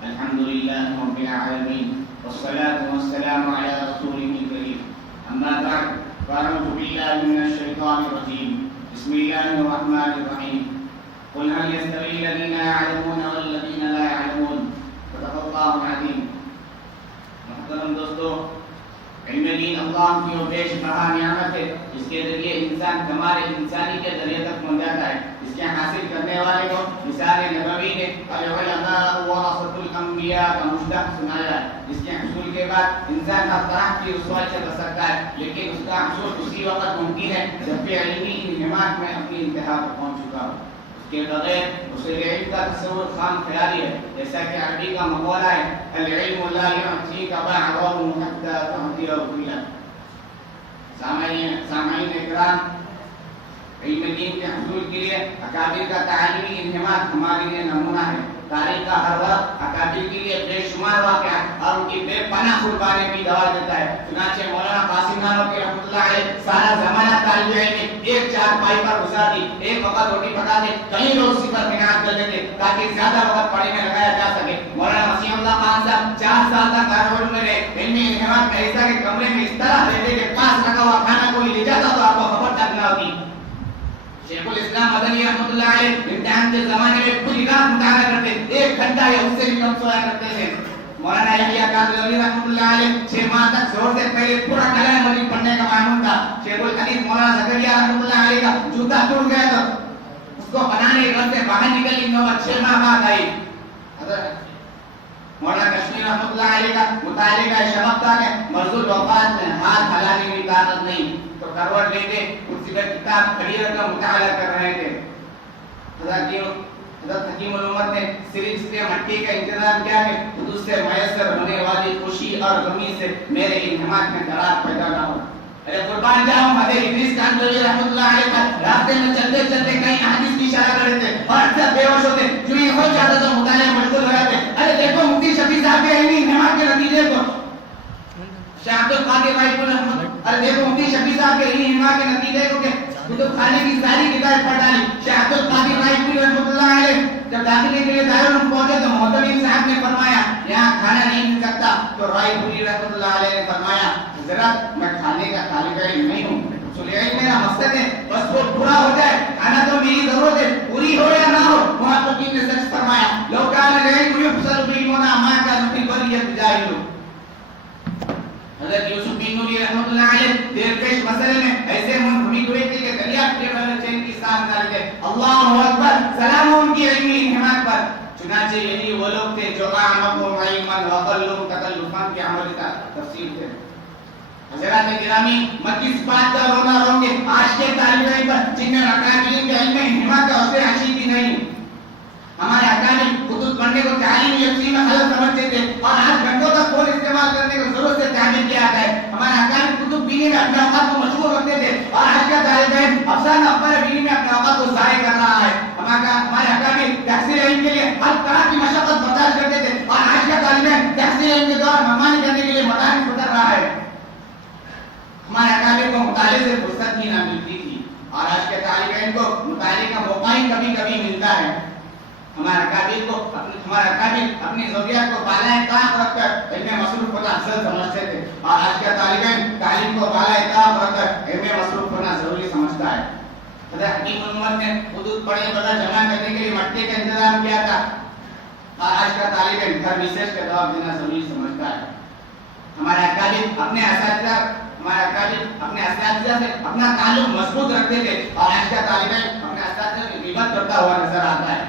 الحمد لله رب العالمين والصلاة والسلام على رسوله الكريم أما بعد فأعوذ بالله من الشيطان الرجيم بسم الله الرحمن الرحيم قل هل يستوي الذين يعلمون والذين لا يعلمون صدق الله العظيم. محترم دوستو، علم دین اللہ کی وہ بیش بہا نعمت ہے جس کے ذریعے انسان کمال انسانی کے ذریعے تک پہنچ جاتا ہے. اس کے حاصل کرنے والے کو مثال نبوی نے العلماء ورثۃ الانبیاء کا مشتق سنایا ہے. جس کے حصول کے بعد انسان ہر طرح کی رسوائی سے بچ سکتا ہے، لیکن اس کا حصول اسی وقت ممکن ہے جب کہ علمی انہماک میں اپنی انتہا پر پہنچ چکا ہو. کے بغیر اسے علم کا تصور خام خیالی ہے، جیسا کہ عربی کا مقولہ ہے العلم لا يعطيك بعضه حتى تعطيه كله. سامعین اکرام، علم دین کے حصول کے لیے اکابر کا تعلیمی انہماک ہمارے لیے نمونہ ہے. تاریخ کا ہر وقت اکابر کے لیے بے شمار واقعات اور ان کی بے پناہ قربانی بھی گواہ دیتا ہے. چنانچہ مولانا قاسم نانوتوی رحمۃ اللہ علیہ سارا زمانہ طالب علم ایک چارپائی پر گزار دی، ایک وقت روٹی پکاتے، کئی لوگ اسی پر بنیاد کر دیتے تاکہ زیادہ وقت پڑھنے میں لگایا جا سکے. مولانا مسیح اللہ خان صاحب 4 سال تک دارالعلوم میں رہے. علمی انہماک کا ایسا کہ کمرے میں اس طرح رہتے کہ پاس رکھا ہوا کھانا کوئی لے جاتا تو آپ کو خبر تک نہ ہوتی. شیخ الاسلام مدنی رحمۃ اللہ علیہ امتحان کے زمانے میں پوری رات مطالعہ کرتے، 1 گھنٹہ یا اس سے بھی کم سویا کرتے تھے. مولانا یحییٰ قادری رحمۃ اللہ علیہ 6 ماہ تک زور سے پہلے پورا کلام مجید پڑھنے کا معمول تھا. شیخ الحدیث مولانا زکریا رحمۃ اللہ علیہ کا جوتا ٹوٹ گیا تو اس کو بنانے گھر سے باہر نکلنے کی نوبت 6 ماہ بعد آئی. مولانا کشمیر رحمۃ اللہ علیہ کا مطالعے کا سبب تھا کہ مرضی وفات میں ہاتھ ہلانے کی طاقت نہیں تو کروٹ لیتے کرسی پر کتاب کھڑی رکھ کر مطالعہ کر رہے تھے. حضرت حکیم الامت نے صرف اس لیے مٹی کا انتظام کیا کہ خود سے میسر ہونے والی خوشی اور غمی سے میرے انہماک میں دراز پیدا نہ ہو. ارے قربان جاؤں، مدر ادریس کاندھلوی رحمۃ اللہ علیہ کا راستے میں چلتے چلتے کئی احادیث کی اشارہ کر رہے تھے اور اکثر بے ہوش ہوتے، جو یہ ہو جاتا تو مطالعے مشغول ہو جاتے. ارے دیکھو مفتی شفیع صاحب کے علمی انہماک کے نتیجے کو، شیخ عبد القادر رائے پور رحمۃ. ارے دیکھو مفتی شفیع صاحب کے علمی انہماک کے نتیجے کو کہ کتب خانے کی ساری کتابیں پڑھ ڈالی. شیخ عبد القادر رائے پور رحمۃ اللہ علیہ جب داخلے کے لیے دارالعلوم پہنچے تو محتمین صاحب نے فرمایا یہاں کھانا نہیں مل سکتا. تو رائے پوری رحمۃ اللہ علیہ نے فرمایا حضرت میں کھانے کا طالب علم نہیں ہوں، علم میرا مقصد ہے بس وہ پورا ہو جائے. کھانا تو میری ضرورت ہے، پوری ہو یا نہ ہو. محققین نے سچ فرمایا لو کان العلم یحصل بالمنى ما كان في البرية جاهل. حضرت یوسف بن نوری رحمۃ اللہ علیہ درپیش مسئلے میں ایسے منفرد ہوئے تھے کہ دریافت کے بغیر چین کی ساتھ نہ رہے. اللہ اکبر، سلام ان کی علمی انہماک پر. چنانچہ یہی وہ لوگ تھے جو اعمقهم علما واقلهم تکلفا کے عمل کا تفسیر تھے. حضرات گرامی، میں کس بات کا رونا رہوں گے آج کے طالب علم پر جن میں اکابرین کے علم انہماک کا حوصلہ عشی بھی نہیں. ہمارے اکابر خطوط پڑھنے کو تعلیم یکسی میں غلط سمجھتے تھے اور آج گھنٹوں تک فون استعمال کرنے کو ضرورت سے تعمیر کیا جائے. ہمارے اکابر کتب بینی میں اپنے اوقات کو مشغول رکھتے تھے اور آج کا طالب علم افسانہ افسانہ بینی میں اپنے اوقات کو ضائع کر رہا ہے. ہمارے اکابر تحصیل علم کے لیے ہر طرح کی مشقت برداشت کرتے تھے اور آج کا طالب علم تحصیل علم کے دور مہمانی کرنے کے لیے مدارس گزر رہا ہے. ہمارے اکابر کو مطالعے سے فرصت ہی نہ ملتی تھی اور آج کے طالب علم کو مطالعے کا موقع ہی کبھی کبھی ملتا ہے. ہمارے اکابر اپنی ضروریات کو بالائے طاق رکھ کر علم مصروف ہونا افضل سمجھتے تھے اور آج کا طالب علم تعلیم کو بالائے طاق رکھ کر علم مصروف ہونا ضروری سمجھتا ہے. حضرت حکیم الامت نے حدود پڑھے بغیر جمع کرنے کے لیے مٹی کا انتظام کیا تھا اور آج کا طالب علم گھر ریسرچ کا جواب دینا ضروری سمجھتا ہے. ہمارے اکابر اپنے اساتذہ سے اپنا تعلق مضبوط رکھتے تھے اور آج کا طالب علم اپنے اساتذہ کی غیبت کرتا ہوا نظر آتا ہے.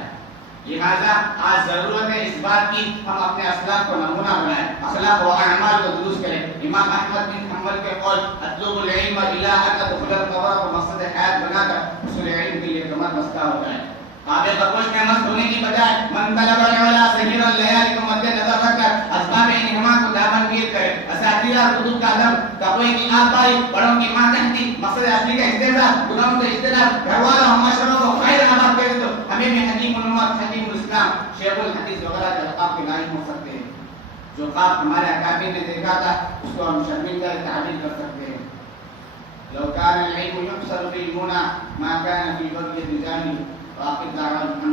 لہذا آج ضرورت ہے اس بات کی ہم اپنے اخلاق کو نمونہ بنائیں، اخلاق و اعمال کو درست کریں. امام احمد بن حنبل کے قول اطلب العلم الی ان تدخل القبر کو مقصد حیات بنا کر اصول علم کے لیے کمر بستہ ہو جائیں. کعبے بگوش میں مست ہونے کی بجائے من طلب العلا سحیر اللیالی کو مد نظر رکھ کر اسباب انہماک کو دامن گیر کرے. اساتذہ کتب کا ادب کپڑے کی آپ آئی، بڑوں کی ماں کہتی، مقصد اصلی کا استعداد، گناہوں سے اجتناب، گھر والوں ہم مشروں کو خیر آباد کرے تو ہمیں بھی حکیم الامت، حکیم الاسلام، شیخ الحدیث وغیرہ کے القاب کے لائق ہو سکتے ہیں. جو خواب ہمارے اکابر نے دیکھا تھا اس کو ہم شرمندہ تعبیر کر سکتے ہیں. لو كان العلم يحصل بالمنى ما كان في بغي الرجال. واخر دعوانا